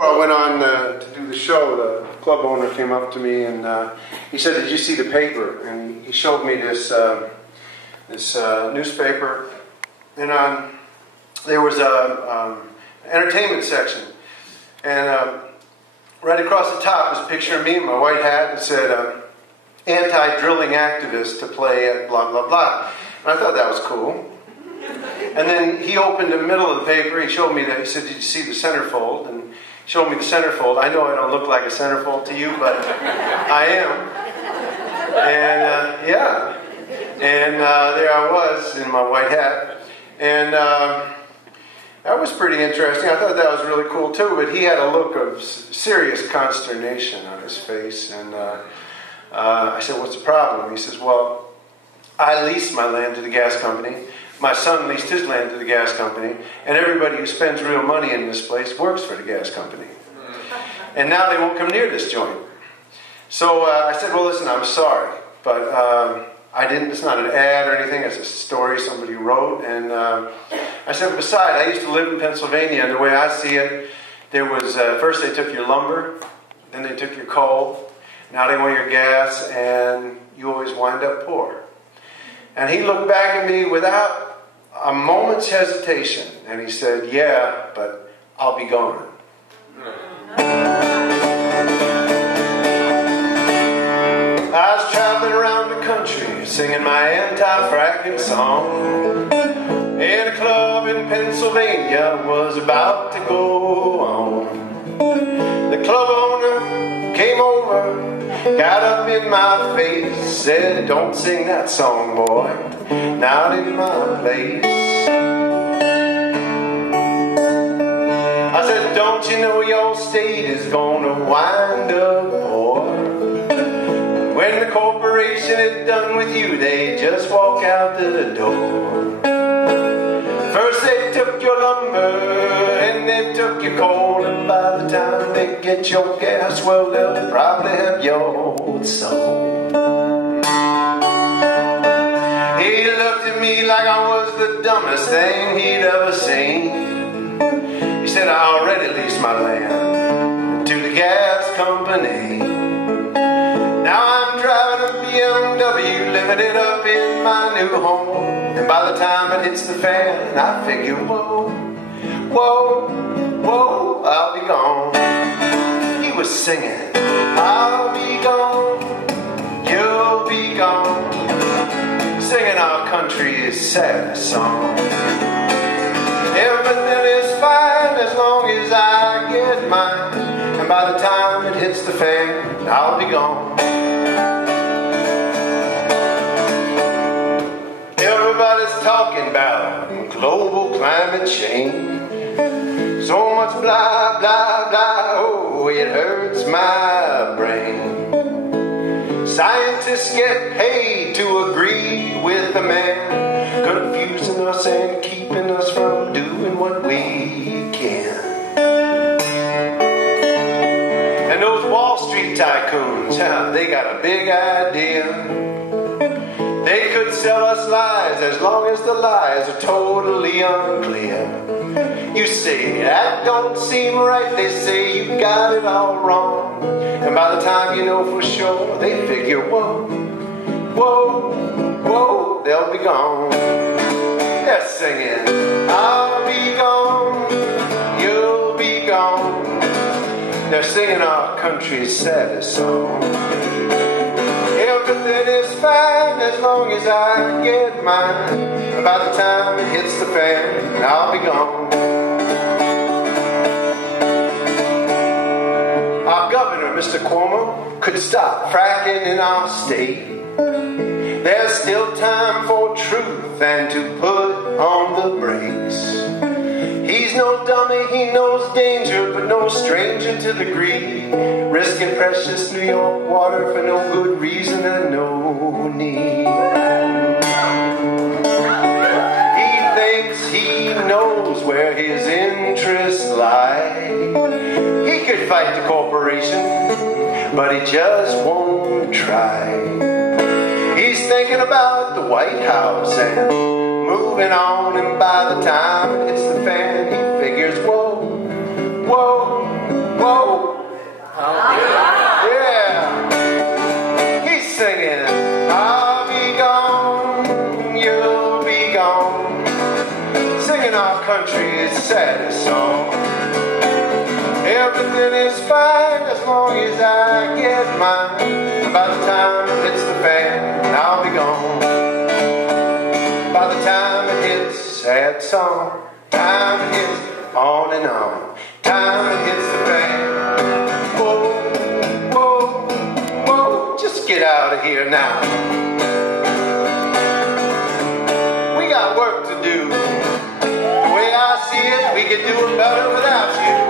I went on to do the show. The club owner came up to me and he said, "Did you see the paper?" And he showed me this newspaper, and there was a entertainment section, and right across the top was a picture of me in my white hat, and it said "anti-drilling activist to play at blah blah blah." And I thought that was cool. And then he opened the middle of the paper. He showed me that. He said, "Did you see the centerfold?" And showed me the centerfold. I know I don't look like a centerfold to you, but I am. And yeah. And there I was in my white hat. And that was pretty interesting. I thought that was really cool too. But he had a look of serious consternation on his face. And I said, "What's the problem?" He says, "Well, I leased my land to the gas company. My son leased his land to the gas company, and everybody who spends real money in this place works for the gas company. And now they won't come near this joint." So I said, "Well, listen, I'm sorry, but I didn't. It's not an ad or anything. It's a story somebody wrote." And I said, "Besides, I used to live in Pennsylvania, and the way I see it, there was first they took your lumber, then they took your coal, now they want your gas, and you always wind up poor." And he looked back at me without a moment's hesitation, and he said, "Yeah, but I'll be gone." I was traveling around the country singing my anti-fracking song, and a club in Pennsylvania was about to go on. The club owner came over, got up in my face, said, "Don't sing that song, boy, not in my place." I said, "Don't you know your state is gonna wind up poor? When the corporation is done with you, they just walk out the door. First they took your lumber, and they took your coal, and by the time they get your gas, well, they'll probably have your soul." He looked at me like I was the dumbest thing he'd ever seen. He said, "I already leased my land to the gas company. Now I'm driving a BMW, living it up in my new home. And by the time it hits the fan, I figure, whoa, whoa, whoa, I'll be gone." He was singing, "I'll be gone, you'll be gone," singing our country's saddest song. Everything is fine as long as I get mine, and by the time it hits the fan, I'll be gone. Everybody's talking about global climate change. So much blah, blah, blah, oh, it hurts my brain. Scientists get paid to agree with the man, confusing us and keeping us from doing what we can. And those Wall Street tycoons, they got a big idea. They could sell us lies as long as the lies are totally unclear. You say, "That don't seem right," they say, "You got it all wrong." And by the time you know for sure, they figure, whoa, whoa, whoa, they'll be gone. They're singing, "I'll be gone, you'll be gone." They're singing our country's saddest song. Everything is fine as long as I get mine. By the time it hits the fan, I'll be gone. Our governor, Mr. Cuomo, could stop fracking in our state. There's still time for truth and to put on the brakes. He's no dummy, he knows danger, but no stranger to the greed. Risking precious New York water for no good reason and no need. He thinks he knows where his interests lie. He could fight the corporation, but he just won't try. He's thinking about the White House and moving on, and by the time it hits the fan, he figures, whoa, whoa, everything is fine as long as I get mine. By the time it hits the fan, I'll be gone. By the time it hits a sad song, time hits on and on. Time it hits the fan. Whoa, whoa, whoa, just get out of here now. We got work to do. The way I see it, we could do it better without you.